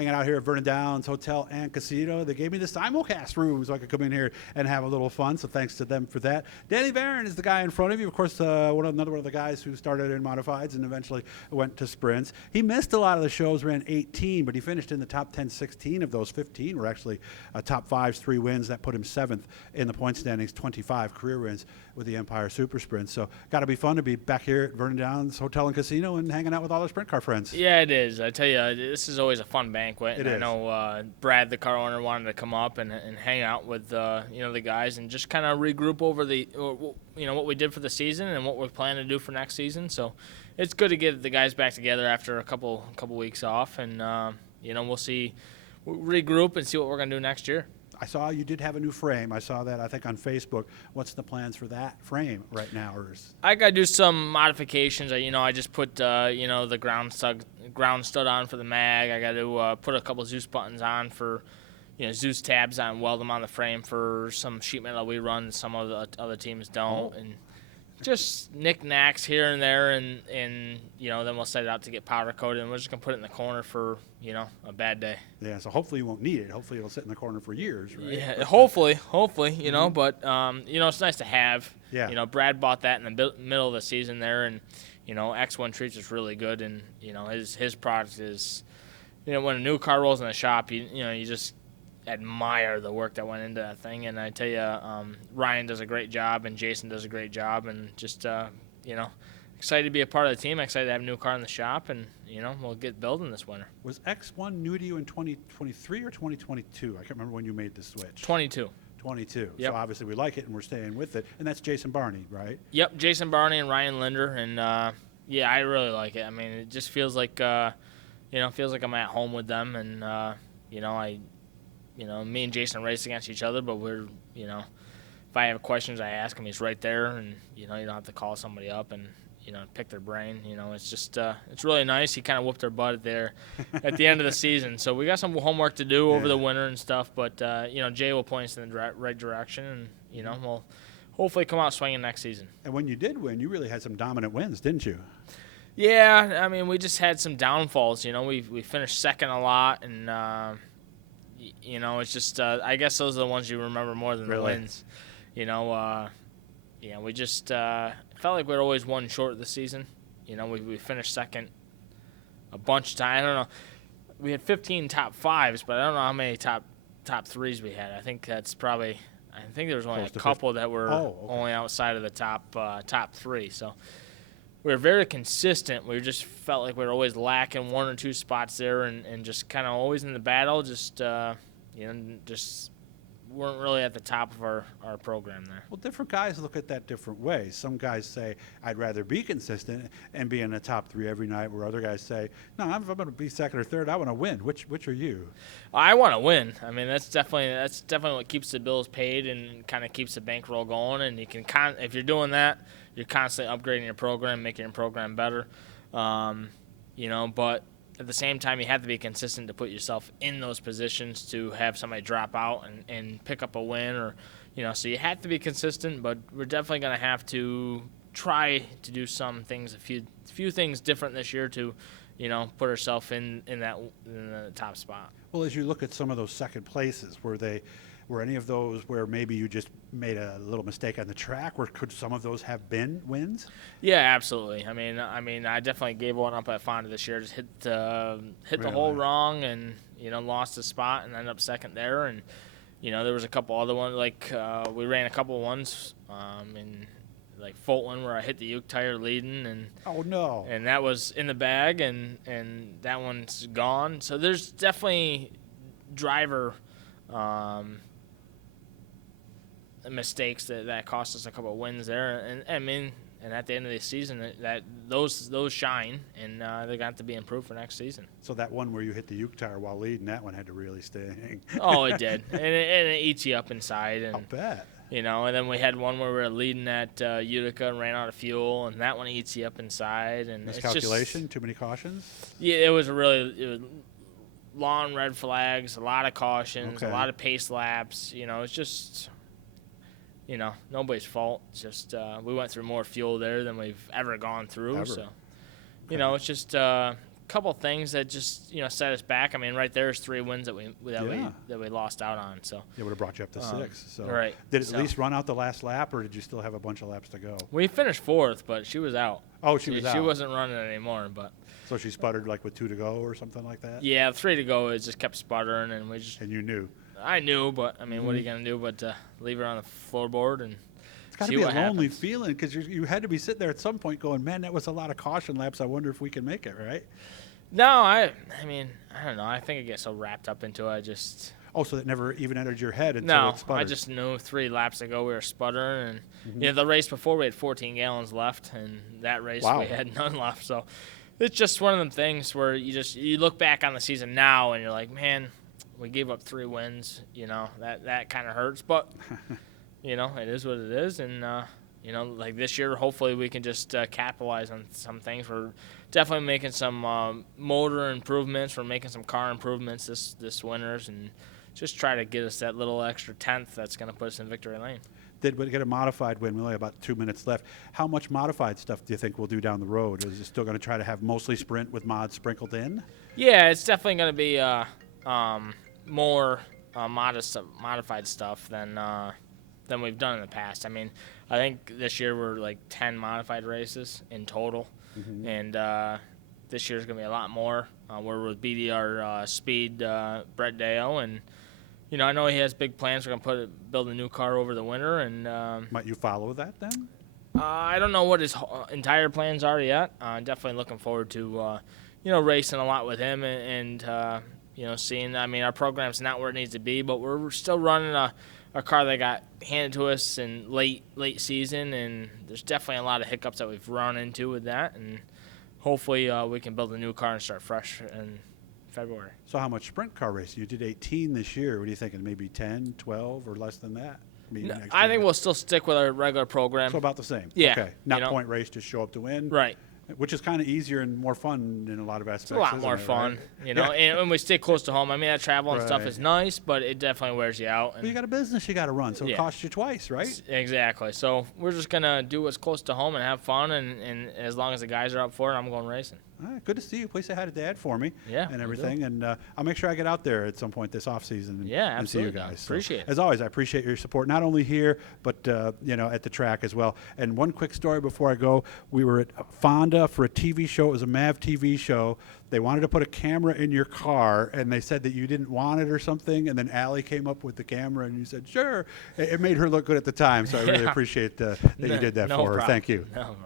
hanging out here at Vernon Downs Hotel and Casino. They gave me the simulcast room so I could come in here and have a little fun, so thanks to them for that. Danny Varin is the guy in front of you. Of course, another one of the guys who started in modifieds and eventually went to sprints. He missed a lot of the shows, ran 18, but he finished in the top 10, 16 of those 15 were actually top fives, 3 wins. That put him 7th in the point standings, 25 career wins with the Empire Super Sprint. So got to be fun to be back here at Vernon Downs Hotel and Casino and hanging out with all our sprint car friends. Yeah, it is. I tell you, this is always a fun banquet. It is. I know Brad, the car owner, wanted to come up and hang out with the guys and just kind of regroup over what we did for the season and what we plan to do for next season. So it's good to get the guys back together after a couple weeks off, and we'll regroup and see what we're gonna do next year. I saw you did have a new frame. I saw that, I think, on Facebook. What's the plans for that frame right now? I got to do some modifications. I just put, the ground stud on for the mag. I got to put a couple Zeus buttons on for, Zeus tabs on, weld them on the frame for some sheet metal we run. Some of the other teams don't. And just knickknacks here and there, and then we'll set it out to get powder coated, and we're just going to put it in the corner for, a bad day. Yeah, so hopefully you won't need it. Hopefully it'll sit in the corner for years, right? Yeah, hopefully, but, it's nice to have. Yeah. Brad bought that in the middle of the season there, and, X1 treats us really good, and, his product is, when a new car rolls in the shop, you just admire the work that went into that thing. And I tell you, Ryan does a great job, and Jason does a great job, and just excited to be a part of the team. Excited to have a new car in the shop, and we'll get building this winter. Was X1 new to you in 2023 or 2022? I can't remember when you made the switch. 22. Yep. So obviously we like it and we're staying with it, and that's Jason Barney, right? Yep, Jason Barney and Ryan Linder, and I really like it. I mean, it just feels like feels like I'm at home with them, and me and Jason race against each other, but we're, if I have questions, I ask him. He's right there, and, you don't have to call somebody up and, pick their brain. It's just, it's really nice. He kind of whooped our butt there at the end of the season. So we got some homework to do over the winter and stuff, but, Jay will point us in the right direction, and, we'll hopefully come out swinging next season. And when you did win, you really had some dominant wins, didn't you? Yeah, I mean, we just had some downfalls. We finished second a lot, and, it's just I guess those are the ones you remember more than the wins. We just felt like we were always one short this season. We finished second a bunch of times. I don't know. We had 15 top fives, but I don't know how many top threes we had. I think that's probably. I think there was only a couple that were only outside of the top 3. So we were very consistent. We just felt like we were always lacking 1 or 2 spots there, and just kind of always in the battle. Just just weren't really at the top of our program there. Well, different guys look at that different ways. Some guys say, I'd rather be consistent and be in the top 3 every night, where other guys say, no, if I'm going to be second or third, I want to win. Which are you? I want to win. I mean, that's definitely what keeps the bills paid and kind of keeps the bankroll going. And you can if you're doing that, you're constantly upgrading your program, making your program better. But at the same time, you have to be consistent to put yourself in those positions to have somebody drop out and pick up a win, or so you have to be consistent. But we're definitely going to have to try to do some things, a few things different this year to put ourselves in the top spot. Well, as you look at some of those second places, were any of those where maybe you just made a little mistake on the track, or could some of those have been wins? Yeah, absolutely. I mean, I definitely gave one up at Fonda this year. Just hit the hole wrong, and lost the spot and ended up second there. And there was a couple other ones, like we ran a couple ones in like Fulton where I hit the Uke tire leading, and oh no, and that was in the bag, and that one's gone. So there's definitely driver mistakes that cost us a couple of wins there, and I mean, and at the end of the season, that those shine, and they're going to be improved for next season. So that one where you hit the Uke tire while leading, that one had to really sting. Oh, it did, and it eats you up inside. And, I'll bet. And then we had one where we were leading at Utica and ran out of fuel, and that one eats you up inside. And miscalculation, too many cautions. Yeah, it was long red flags, a lot of cautions, a lot of pace laps. It's just. Nobody's fault. It's just we went through more fuel there than we've ever gone through. So, it's just couple things that just set us back. I mean, right there's 3 wins that we lost out on. So It would have brought you up to 6. So right. Did it at least run out the last lap, or did you still have a bunch of laps to go? We finished 4th, but she was out. Oh, she was out. She wasn't running anymore, but. So she sputtered like with 2 to go or something like that? Yeah, 3 to go. It just kept sputtering, and we just. And you knew. I knew, but I mean, what are you gonna do but leave her on the floorboard and. It's got to be a lonely feeling because you had to be sitting there at some point going, man, that was a lot of caution laps. I wonder if we can make it, right? No, I mean, I don't know. I think I get so wrapped up into it. I just. Oh, so that never even entered your head until it sputtered. I just knew 3 laps ago we were sputtering, and the race before we had 14 gallons left, and that race we had none left. So it's just one of them things where you look back on the season now and you're like, man, we gave up 3 wins. That kind of hurts, but it is what it is, and like this year, hopefully we can just capitalize on some things. We're definitely making some motor improvements. We're making some car improvements this winters, and just try to get us that little extra 10th that's going to put us in victory lane. Did we get a modified win? We only have about 2 minutes left. How much modified stuff do you think we'll do down the road? Is it still going to try to have mostly sprint with mods sprinkled in? Yeah, it's definitely going to be more modified stuff than we've done in the past. I mean, I think this year we're like 10 modified races in total, and this year's going to be a lot more. We're with BDR Speed, Brett Dale, and I know he has big plans. We're going to build a new car over the winter, and might you follow that then? I don't know what his entire plans are yet. Definitely looking forward to racing a lot with him and seeing. I mean, our program's not where it needs to be, but we're still running a car that got handed to us in late season, and there's definitely a lot of hiccups that we've run into with that, and hopefully we can build a new car and start fresh in February. So how much sprint car racing? You did 18 this year. What are you thinking, maybe 10, 12, or less than that? I think we'll still stick with our regular program. So about the same. Yeah. Okay. Not point race, just show up to win. Right. Which is kind of easier and more fun in a lot of aspects. It's a lot more fun, right? and we stay close to home. I mean, that travel and stuff is nice, but it definitely wears you out. Well, you got a business you got to run, so it costs you twice, right? Exactly. So we're just going to do what's close to home and have fun, and as long as the guys are up for it, I'm going racing. All right, good to see you. Please say hi to Dad for me. Yeah, and everything. And I'll make sure I get out there at some point this off season and see you guys. Appreciate it. As always, I appreciate your support, not only here, but at the track as well. And one quick story before I go. We were at Fonda for a TV show. It was a MAV TV show. They wanted to put a camera in your car, and they said that you didn't want it or something. And then Allie came up with the camera, and you said, sure. It made her look good at the time, so I really appreciate that you did that for her. Thank you. No problem.